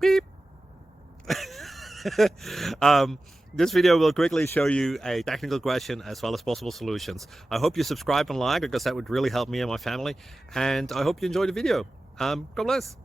Beep. um, this video will quickly show you a technical question as well as possible solutions. I hope you subscribe and like because that would really help me and my family. And I hope you enjoy the video. God bless.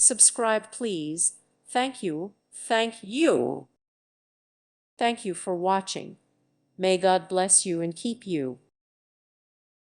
Subscribe, please. Thank you. Thank you. Thank you for watching. May God bless you and keep you.